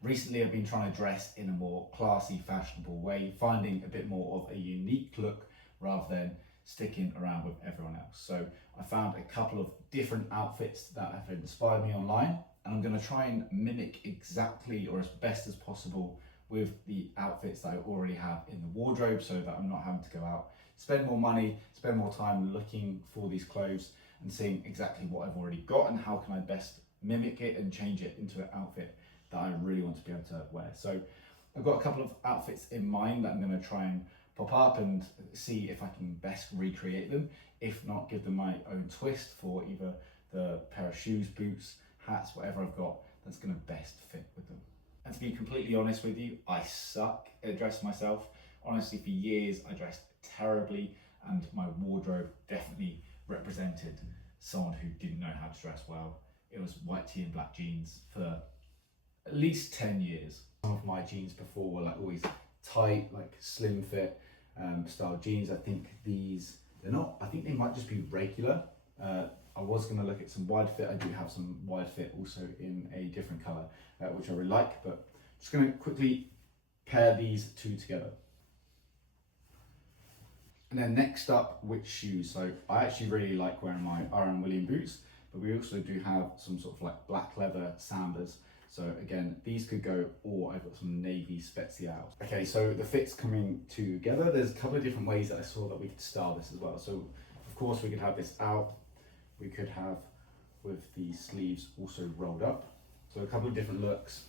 Recently I've been trying to dress in a more classy, fashionable way, finding a bit more of a unique look rather than sticking around with everyone else. So I found a couple of different outfits that have inspired me online, and I'm going to try and mimic exactly or as best as possible with the outfits that I already have in the wardrobe, so that I'm not having to go out, spend more money, spend more time looking for these clothes and seeing exactly what I've already got and how can I best mimic it and change it into an outfit that I really want to be able to wear. So I've got a couple of outfits in mind that I'm going to try and pop up and see if I can best recreate them. If not, give them my own twist for either the pair of shoes, boots, hats, whatever I've got that's going to best fit with them. And to be completely honest with you, I suck at dressing myself. Honestly, for years I dressed terribly, and my wardrobe definitely represented someone who didn't know how to dress well. It was white tee and black jeans for at least 10 years. Some of my jeans before were like always tight, like slim fit style jeans. I think they're not, I think they might just be regular. I was going to look at some wide fit. I do have some wide fit also in a different color, which I really like, but just going to quickly pair these two together. And then next up, which shoes? So I actually really like wearing my R.M. William boots, but we also do have some sort of like black leather sandals. So again, these could go, or I've got some navy specials. Okay, so the fit's coming together. There's a couple of different ways that I saw that we could style this as well. So of course we could have this out. We could have with the sleeves also rolled up. So a couple of different looks.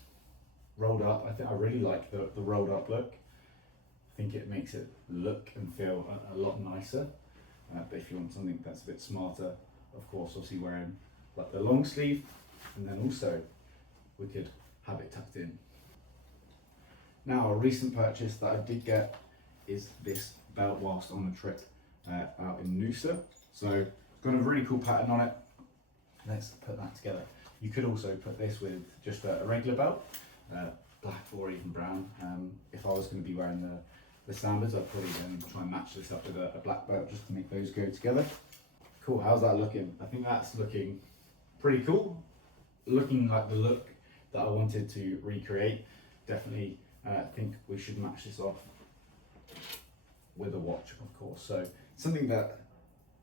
Rolled up, I think I really like the rolled up look. I think it makes it look and feel a lot nicer. But if you want something that's a bit smarter, of course, obviously wearing like the long sleeve, and then also we could have it tucked in. Now, a recent purchase that I did get is this belt whilst on a trip out in Noosa. So got a really cool pattern on it. Let's put that together. You could also put this with just a regular belt, black or even brown. If I was going to be wearing the sandals, I'd probably then try and match this up with a black belt just to make those go together. Cool, how's that looking? I think that's looking pretty cool. Looking like the look that I wanted to recreate. Definitely think we should match this off with a watch, of course. So something that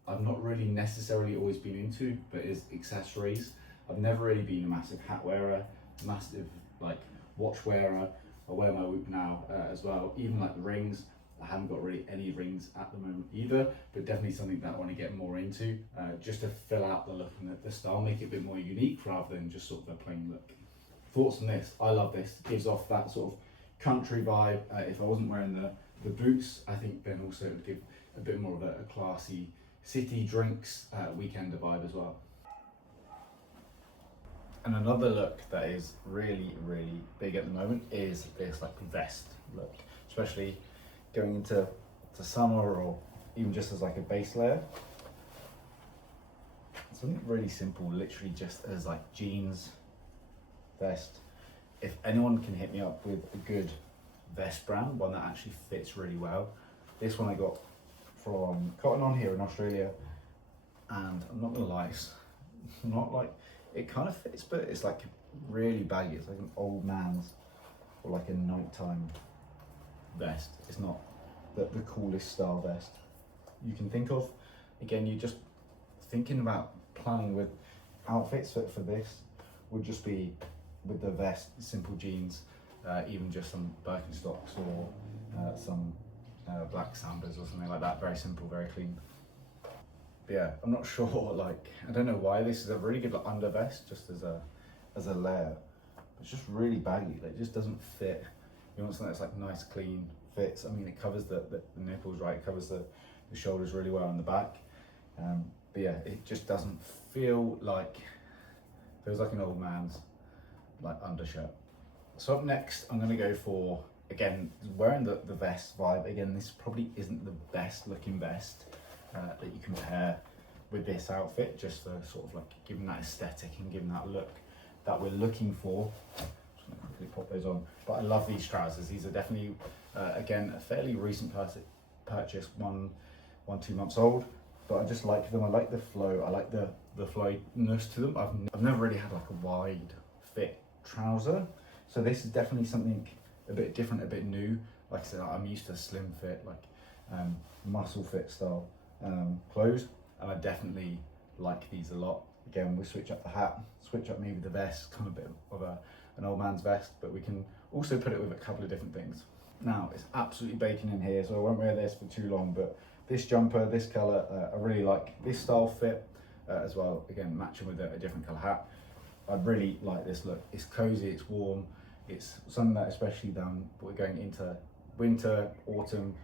I've not really necessarily always been into, but is accessories. I've never really been a massive hat wearer, massive like watch wearer. I wear my whoop now as well. Even like the rings, I haven't got really any rings at the moment either, but definitely something that I want to get more into, just to fill out the look and the style, make it a bit more unique rather than just sort of a plain look. Thoughts on this? I love this. It gives off that sort of country vibe. If I wasn't wearing the boots, I think then also it would give a bit more of a classy city drinks weekender vibe as well. And another look that is really, really big at the moment is this like vest look, especially going into summer or even just as like a base layer. Something really simple, literally just as like jeans, vest. If anyone can hit me up with a good vest brand, one that actually fits really well. This one I got from Cotton On here in Australia, and I'm not gonna lie, it's not like, it kind of fits, but it's like really baggy. It's like an old man's or like a nighttime vest. It's not the coolest style vest you can think of. Again, you're just thinking about planning with outfits for this would just be with the vest, simple jeans, even just some Birkenstocks or some black Sambas or something like that. Very simple, very clean. But yeah, I'm not sure, like, I don't know why this is a really good like, under vest just as a layer. It's just really baggy, like, it just doesn't fit. You want something that's like nice, clean, fits. I mean, it covers the nipples, right? It covers the shoulders really well on the back. But yeah, it just doesn't feel like, feels like an old man's like undershirt. So up next, I'm gonna go for, again, wearing the vest vibe. Again, this probably isn't the best looking vest that you can pair with this outfit, just for sort of like giving that aesthetic and giving that look that we're looking for. Just gonna quickly pop those on. But I love these trousers. These are definitely, again, a fairly recent purchase, 2 months old. But I just like them. I like the flow. I like the flowiness to them. I've never really had like a wide fit trouser. So this is definitely something a bit different, a bit new. Like I said, I'm used to slim fit, like muscle fit style clothes, and I definitely like these a lot. Again, we'll switch up the hat, switch up maybe the vest, kind of a bit of an old man's vest, but we can also put it with a couple of different things. Now, it's absolutely baking in here, so I won't wear this for too long, but this jumper, this colour, I really like this style fit as well. Again, matching with a different colour hat. I really like this look. It's cozy, it's warm, it's something that especially down, we're going into winter, autumn,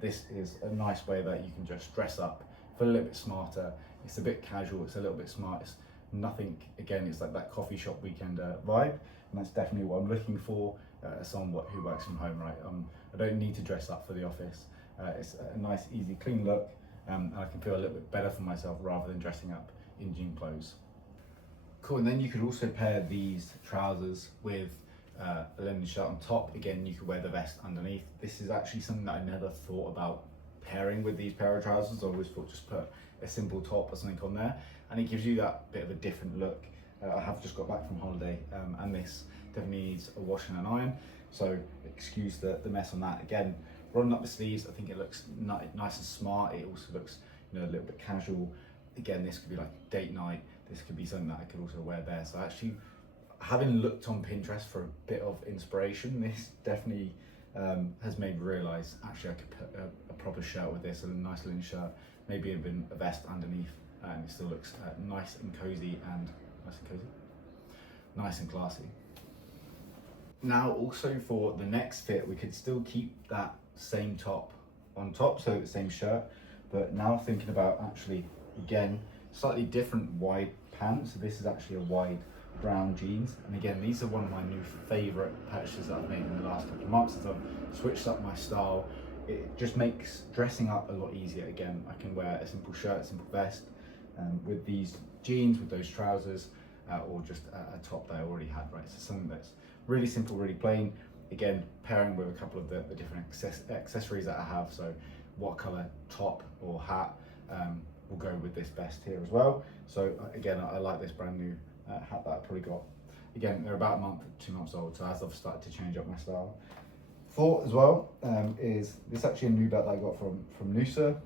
this is a nice way that you can just dress up, feel a little bit smarter. It's a bit casual, it's a little bit smart, it's nothing, again, it's like that coffee shop weekend vibe, and that's definitely what I'm looking for as someone who works from home, right? I don't need to dress up for the office. It's a nice, easy, clean look, and I can feel a little bit better for myself rather than dressing up in jean clothes. Cool, and then you could also pair these trousers with a linen shirt on top. Again, you could wear the vest underneath. This is actually something that I never thought about pairing with these pair of trousers. I always thought just put a simple top or something on there, and it gives you that bit of a different look. I have just got back from holiday, and this definitely needs a wash and an iron, so excuse the mess on that. Again, rolling up the sleeves, I think it looks nice and smart. It also looks, you know, a little bit casual. Again, this could be like date night. This could be something that I could also wear there. So actually, having looked on Pinterest for a bit of inspiration, this definitely has made me realise actually I could put a proper shirt with this, a nice linen shirt, maybe even a vest underneath, and it still looks nice and cozy and nice and classy. Now also for the next fit, we could still keep that same top on top, so the same shirt, but now thinking about actually, again, slightly different wide pants. So this is actually a wide brown jeans, and again, these are one of my new favourite purchases that I've made in the last couple of months. As I've switched up my style, it just makes dressing up a lot easier. Again, I can wear a simple shirt, a simple vest with these jeans, with those trousers, or just a top that I already had, right? So something that's really simple, really plain. Again, pairing with a couple of the different accessories that I have. So what colour top or hat will go with this vest here as well. So again, I like this brand new hat that I probably got. Again, they're about a month, 2 months old, so as I've started to change up my style. Thought as well is this actually a new belt that I got from Noosa.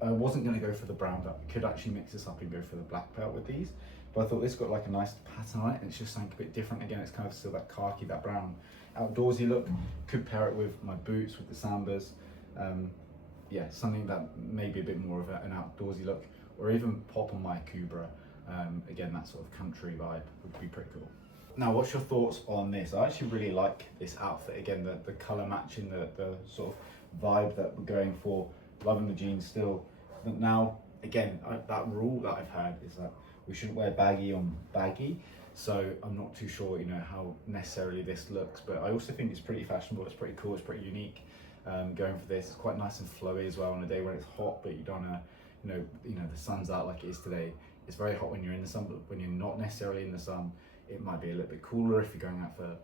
I wasn't going to go for the brown belt. I could actually mix this up and go for the black belt with these, but I thought this got like a nice pattern on it, and it's just something a bit different. Again, it's kind of still that khaki, that brown outdoorsy look. Could pair it with my boots, with the sambas. Yeah, something that maybe a bit more of an outdoorsy look, or even pop on my Cobra. Again, that sort of country vibe would be pretty cool. Now, what's your thoughts on this? I actually really like this outfit. Again, the colour matching, the sort of vibe that we're going for. Loving the jeans still. But now, again, that rule that I've heard is that we shouldn't wear baggy on baggy. So I'm not too sure, you know, how necessarily this looks, but I also think it's pretty fashionable. It's pretty cool. It's pretty unique. Going for this, it's quite nice and flowy as well on a day when it's hot, but you don't want to, you know, the sun's out like it is today. It's very hot when you're in the sun, but when you're not necessarily in the sun, it might be a little bit cooler if you're going out for,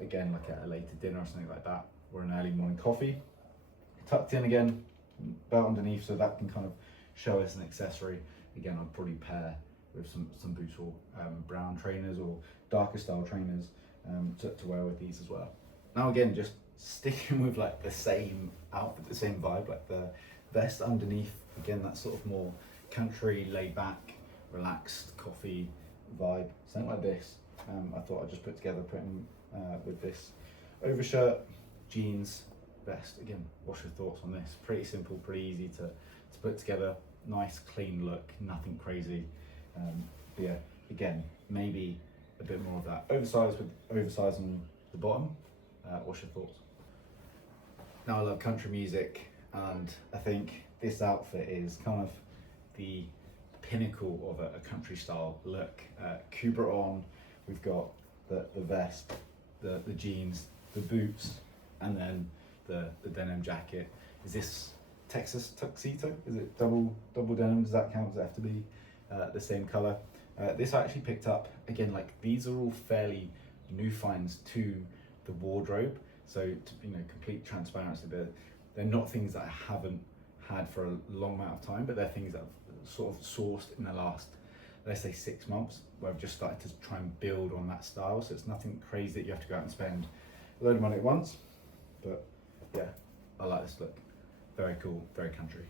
again, like a later dinner or something like that, or an early morning coffee. Tucked in again, belt underneath, so that can kind of show as an accessory. Again, I'd probably pair with some boots or brown trainers or darker style trainers to wear with these as well. Now again, just sticking with like the same outfit, the same vibe, like the vest underneath, again, that sort of more country, laid back, relaxed coffee vibe, something like this. I thought I'd just put together, with this overshirt, jeans, vest. Again, what's your thoughts on this? Pretty simple, pretty easy to put together. Nice, clean look, nothing crazy. But yeah, again, maybe a bit more of that oversized with oversized on the bottom. What's your thoughts? Now, I love country music, and I think this outfit is kind of the pinnacle of a country style look. Cobra on, we've got the vest, the jeans, the boots, and then the denim jacket. Is this Texas tuxedo? Is it double denim? Does that count? Does it have to be the same color? This I actually picked up, again, like these are all fairly new finds to the wardrobe. So, you know, complete transparency, they're not things that I haven't had for a long amount of time, but they're things that I've sort of sourced in the last let's say 6 months, where I've just started to try and build on that style. So it's nothing crazy that you have to go out and spend a load of money at once. But yeah, I like this look. Very cool, very country.